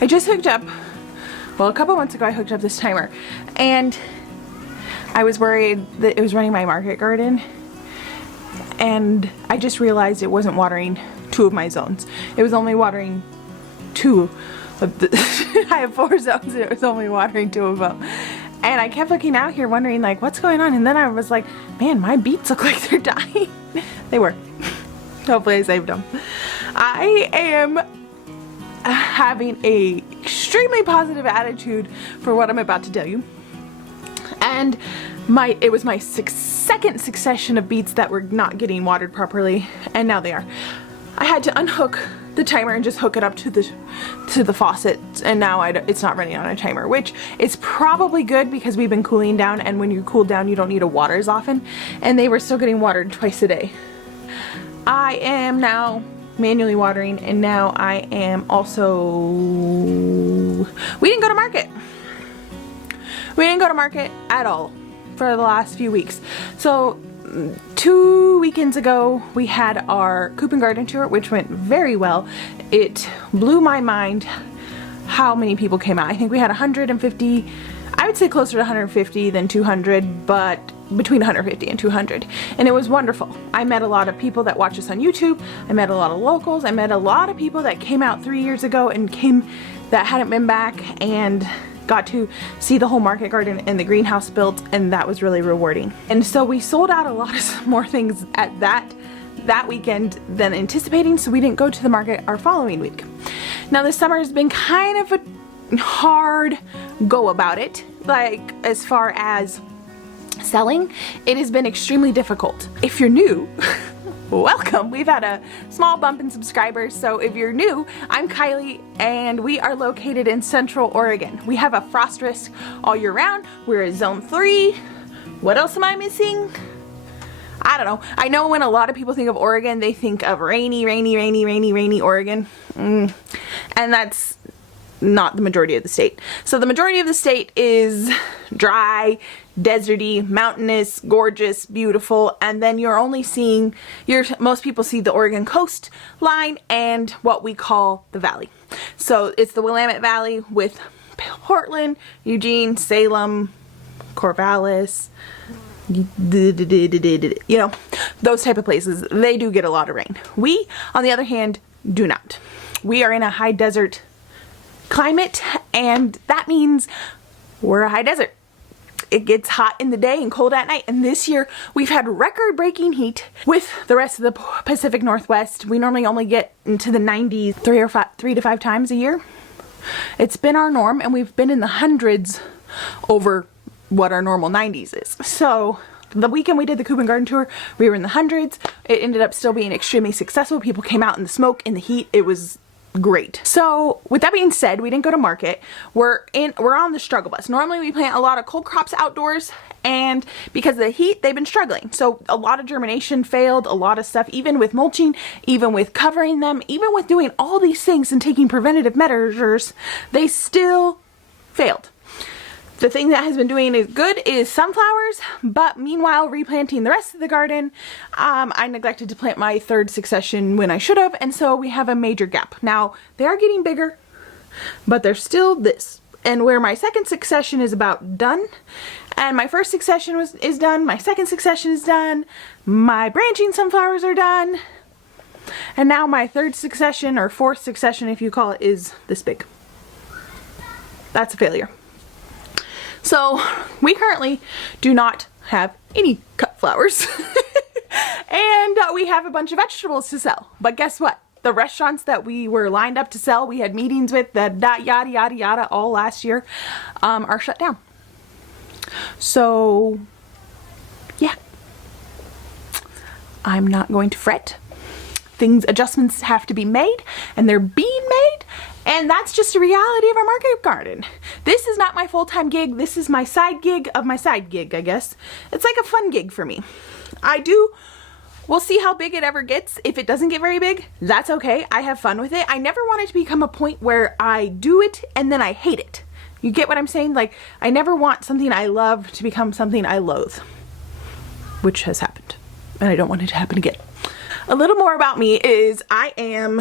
I just hooked up, well, a couple months ago I hooked up this timer, and I was worried that it was running my market garden, and I just realized it wasn't watering 2 of my zones. It was only watering 2 of the I have 4 zones and it was only watering 2 of them. And I kept looking out here wondering like what's going on, and then I was like, man, my beets look like they're dying. They were. Hopefully I saved them. I am having a extremely positive attitude for what I'm about to tell you. And it was my second succession of beets that were not getting watered properly, and now they are. I had to unhook the timer and just hook it up to the faucet, and now it's not running on a timer, which is probably good because we've been cooling down, and when you cool down you don't need to water as often, and they were still getting watered twice a day. I am now manually watering, and now I am also, we didn't go to market. We didn't go to market at all for the last few weeks. So 2 weekends ago we had our Coop and Garden tour, which went very well. It blew my mind how many people came out. I think we had 150, I would say closer to 150 than 200, but between 150 and 200, and it was wonderful. I met a lot of people that watch us on YouTube. I met a lot of locals. I met a lot of people that came out 3 years ago and that hadn't been back, and got to see the whole market garden and the greenhouse built, and that was really rewarding. And so we sold out a lot of more things at that weekend than anticipating, so we didn't go to the market our following week. Now this summer has been kind of a hard go about it, like as far as selling. It has been extremely difficult. If you're new, welcome. We've had a small bump in subscribers, so if you're new, I'm Kylie and we are located in Central Oregon. We have a frost risk all year round. We're in zone 3. What else am I missing? I don't know. I know when a lot of people think of Oregon, they think of rainy Oregon. And that's not the majority of the state. So the majority of the state is dry, deserty, mountainous, gorgeous, beautiful, and then you're only seeing, most people see the Oregon coastline and what we call the valley. So it's the Willamette Valley with Portland, Eugene, Salem, Corvallis, you know, those type of places. They do get a lot of rain. We, on the other hand, do not. We are in a high desert climate, and that means we're a high desert. It gets hot in the day and cold at night, and this year we've had record-breaking heat with the rest of the Pacific Northwest. We normally only get into the 90s 3 to 5 times a year. It's been our norm, and we've been in the hundreds over what our normal 90s is. So the weekend we did the Coop and Garden tour, we were in the hundreds. It ended up still being extremely successful. People came out in the smoke, in the heat. It was great. So with that being said, we didn't go to market. We're on the struggle bus. Normally we plant a lot of cold crops outdoors, and because of the heat they've been struggling. So a lot of germination failed, a lot of stuff, even with mulching, even with covering them, even with doing all these things and taking preventative measures, they still failed. The thing that has been doing is good is sunflowers, but meanwhile replanting the rest of the garden, I neglected to plant my 3rd succession when I should have, and so we have a major gap. Now they are getting bigger, but they're still this. And where my 2nd succession is about done, and my 1st succession is done, my 2nd succession is done, my branching sunflowers are done, and now my 3rd succession, or 4th succession if you call it, is this big. That's a failure. So we currently do not have any cut flowers and we have a bunch of vegetables to sell. But guess what? The restaurants that we were lined up to sell, we had meetings with, the yada yada yada all last year, are shut down. So yeah, I'm not going to fret. Adjustments have to be made, and they're being made, and that's just a reality of our market garden. This is not my full-time gig. This is my side gig of my side gig, I guess. It's like a fun gig for me. We'll see how big it ever gets. If it doesn't get very big, that's okay. I have fun with it. I never want it to become a point where I do it and then I hate it. You get what I'm saying? Like, I never want something I love to become something I loathe, which has happened, and I don't want it to happen again. A little more about me is I am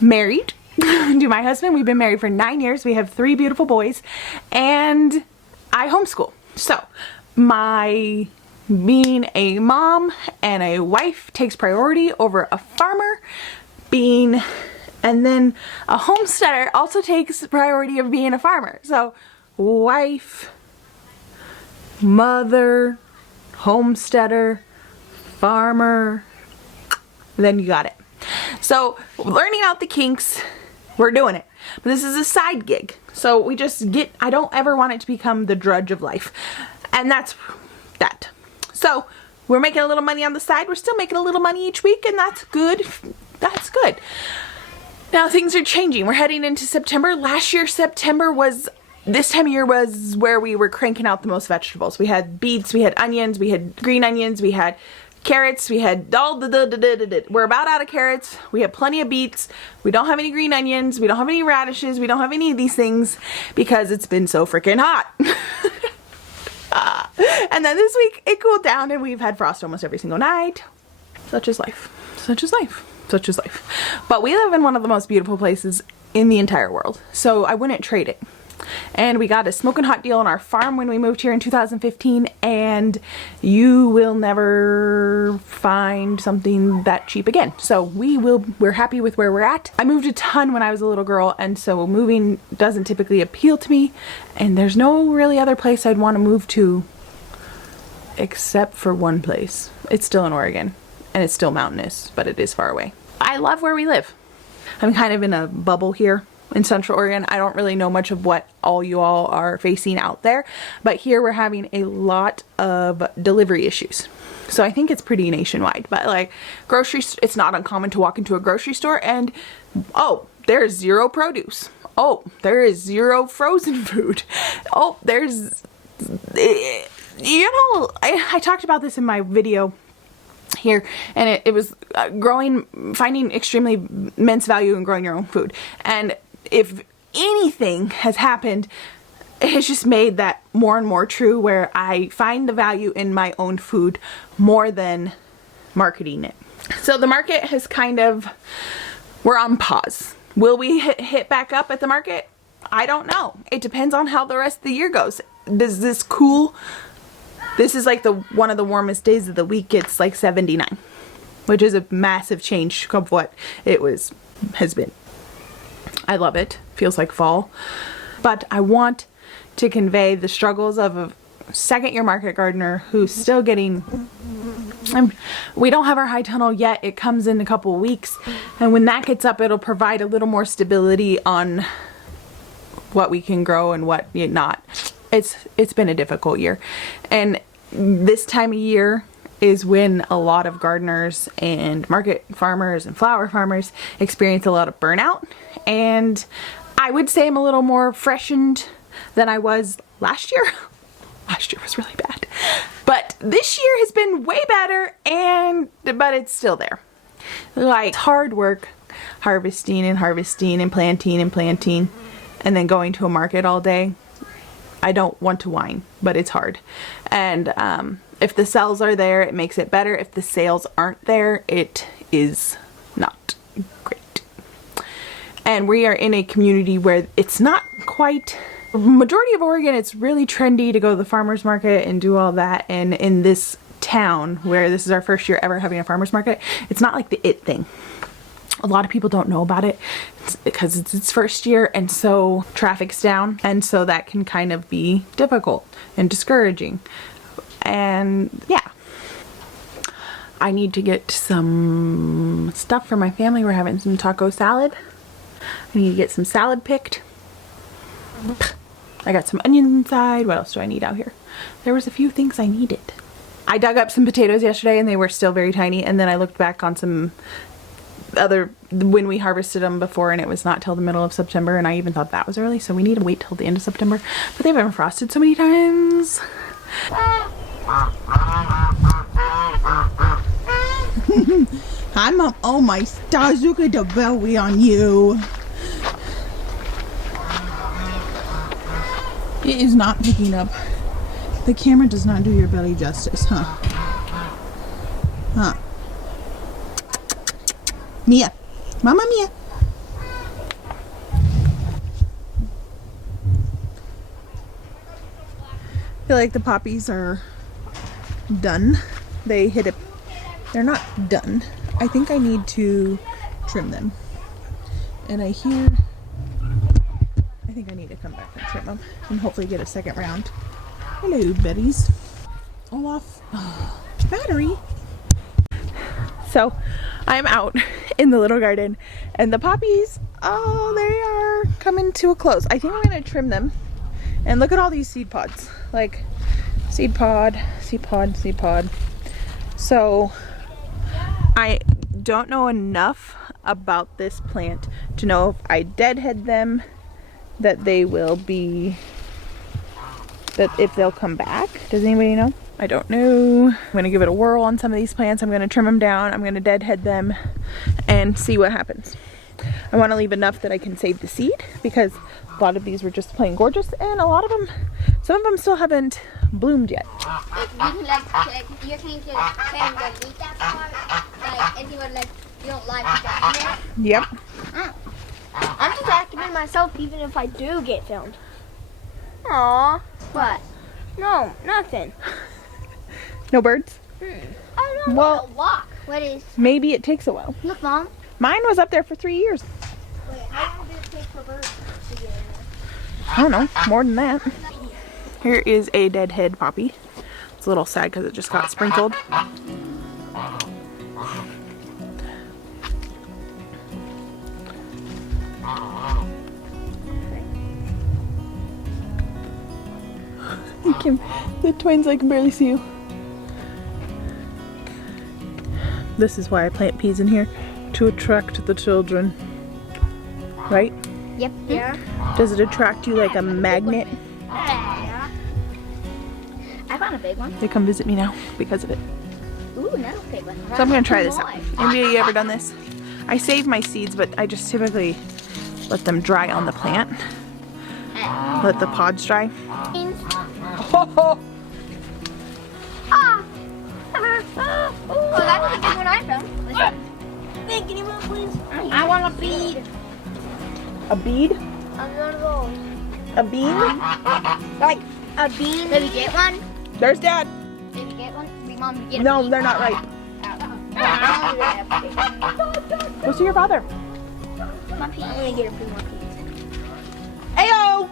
married to my husband. We've been married for 9 years. We have 3 beautiful boys, and I homeschool. So my being a mom and a wife takes priority over a farmer. And then a homesteader also takes priority of being a farmer. So wife, mother, homesteader, farmer, then you got it. So learning out the kinks, we're doing it. But this is a side gig. So we just I don't ever want it to become the drudge of life. And that's that. So we're making a little money on the side. We're still making a little money each week, and that's good. That's good. Now things are changing. We're heading into September. Last year, September was, this time of year was where we were cranking out the most vegetables. We had beets, we had onions, we had green onions, we had carrots, we had all we're about out of carrots. We have plenty of beets. We don't have any green onions. We don't have any radishes. We don't have any of these things because it's been so freaking hot. And then this week it cooled down and we've had frost almost every single night. Such is life. Such is life. Such is life. But we live in one of the most beautiful places in the entire world, so I wouldn't trade it. And we got a smoking hot deal on our farm when we moved here in 2015, and you will never find something that cheap again. So we're happy with where we're at. I moved a ton when I was a little girl, and so moving doesn't typically appeal to me, and there's no really other place I'd want to move to except for one place. It's still in Oregon, and it's still mountainous, but it is far away. I love where we live. I'm kind of in a bubble here in Central Oregon. I don't really know much of what all you all are facing out there, but here we're having a lot of delivery issues. So I think it's pretty nationwide, but like it's not uncommon to walk into a grocery store and, oh, there's zero produce. Oh, there is zero frozen food. Oh, there's, you know, I talked about this in my video here, and it was finding extremely immense value in growing your own food. And if anything has happened, it has just made that more and more true, where I find the value in my own food more than marketing it. So the market has we're on pause. Will we hit back up at the market? I don't know. It depends on how the rest of the year goes. Does this cool? This is like one of the warmest days of the week. It's like 79, which is a massive change of what it has been. I love it. Feels like fall. But I want to convey the struggles of a second-year market gardener who's still getting... we don't have our high tunnel yet. It comes in a couple of weeks. And when that gets up, it'll provide a little more stability on what we can grow and what not. It's been a difficult year, and this time of year is when a lot of gardeners and market farmers and flower farmers experience a lot of burnout, and I would say I'm a little more freshened than I was last year. Last year was really bad, but this year has been way better, but it's still there. Like, it's hard work harvesting and planting and then going to a market all day. I don't want to whine, but it's hard. And if the sales are there, it makes it better. If the sales aren't there, it is not great. And we are in a community where it's not quite... Majority of Oregon, it's really trendy to go to the farmer's market and do all that. And in this town, where this is our first year ever having a farmer's market, it's not like the it thing. A lot of people don't know about it because it's its first year, and so traffic's down, and so that can kind of be difficult and discouraging. And yeah, I need to get some stuff for my family. We're having some taco salad. I need to get some salad picked. I got some onions inside. What else do I need out here? There was a few things I needed. I dug up some potatoes yesterday and they were still very tiny, and then I looked back on some when we harvested them before, and it was not till the middle of September, and I even thought that was early, so we need to wait till the end of September. But they've been frosted so many times. Hi, Mom. Oh my stars, look at the belly on you. It is not picking up. The camera does not do your belly justice, huh? Huh. Mia. Mama Mia. feel like the poppies are done. They hit it. They're not done. I think I need to trim them. And I think I need to come back and trim them and hopefully get a second round. Hello, buddies. Olaf. Oh, battery. So I'm out in the little garden and the poppies, oh, they are coming to a close. I think I'm gonna trim them. And look at all these seed pods. Like seed pod, seed pod, seed pod. So I don't know enough about this plant to know if I deadhead them, that they will be, that if they'll come back. Does anybody know? I don't know. I'm gonna give it a whirl on some of these plants. I'm gonna trim them down. I'm gonna deadhead them and see what happens. I want to leave enough that I can save the seed because a lot of these were just plain gorgeous and a lot of them, some of them still haven't bloomed yet. You can you can delete that part, if you would you don't like that in there. Yep. I'm just activating myself even if I do get filmed. Aww. What? No, nothing. No birds? I don't want to walk. What is? Maybe it takes a while. Look, Mom. Mine was up there for 3 years. Wait, how long did it take for birds to get in there? I don't know, more than that. Here is a deadhead poppy. It's a little sad because it just got sprinkled. The twins, I can barely see you. This is why I plant peas in here, to attract the children. Right? Yep. Yeah. Does it attract you like a magnet? Yeah. I found a big one. They come visit me now because of it. Ooh, another big one. So I'm gonna try this out. Anybody ever done this? I save my seeds, but I just typically let them dry on the plant. Let the pods dry. Oh, Ah! Oh, that's the big one I found. Hey, can you move, please? I want a bead. a bead? I'm gonna go. A bean? Like a bean. Did we get one? There's Dad. Did we get one? Mom, get a No, bean. they're not right. Go see your father. My pea. I'm gonna get a few more peas. Ayo!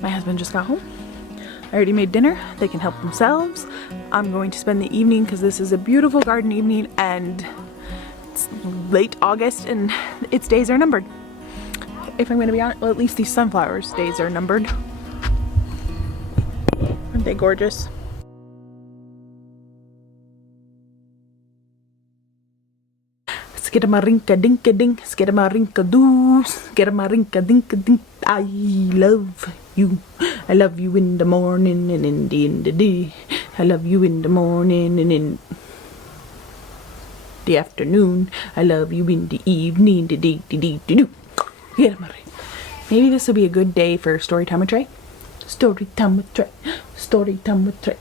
My husband just got home. I already made dinner. They can help themselves. I'm going to spend the evening because this is a beautiful garden evening and it's late August and its days are numbered. If I'm going to be honest, well, at least these sunflowers' days are numbered. Aren't they gorgeous? Skidamarinka dinka dink, skidamarinka doo, skidamarinka dinka dink. I love you. I love you in the morning and in the day. I love you in the morning and in the afternoon. I love you in the evening. Maybe this will be a good day for story time with Trey. Story time with Trey. Story time with Trey.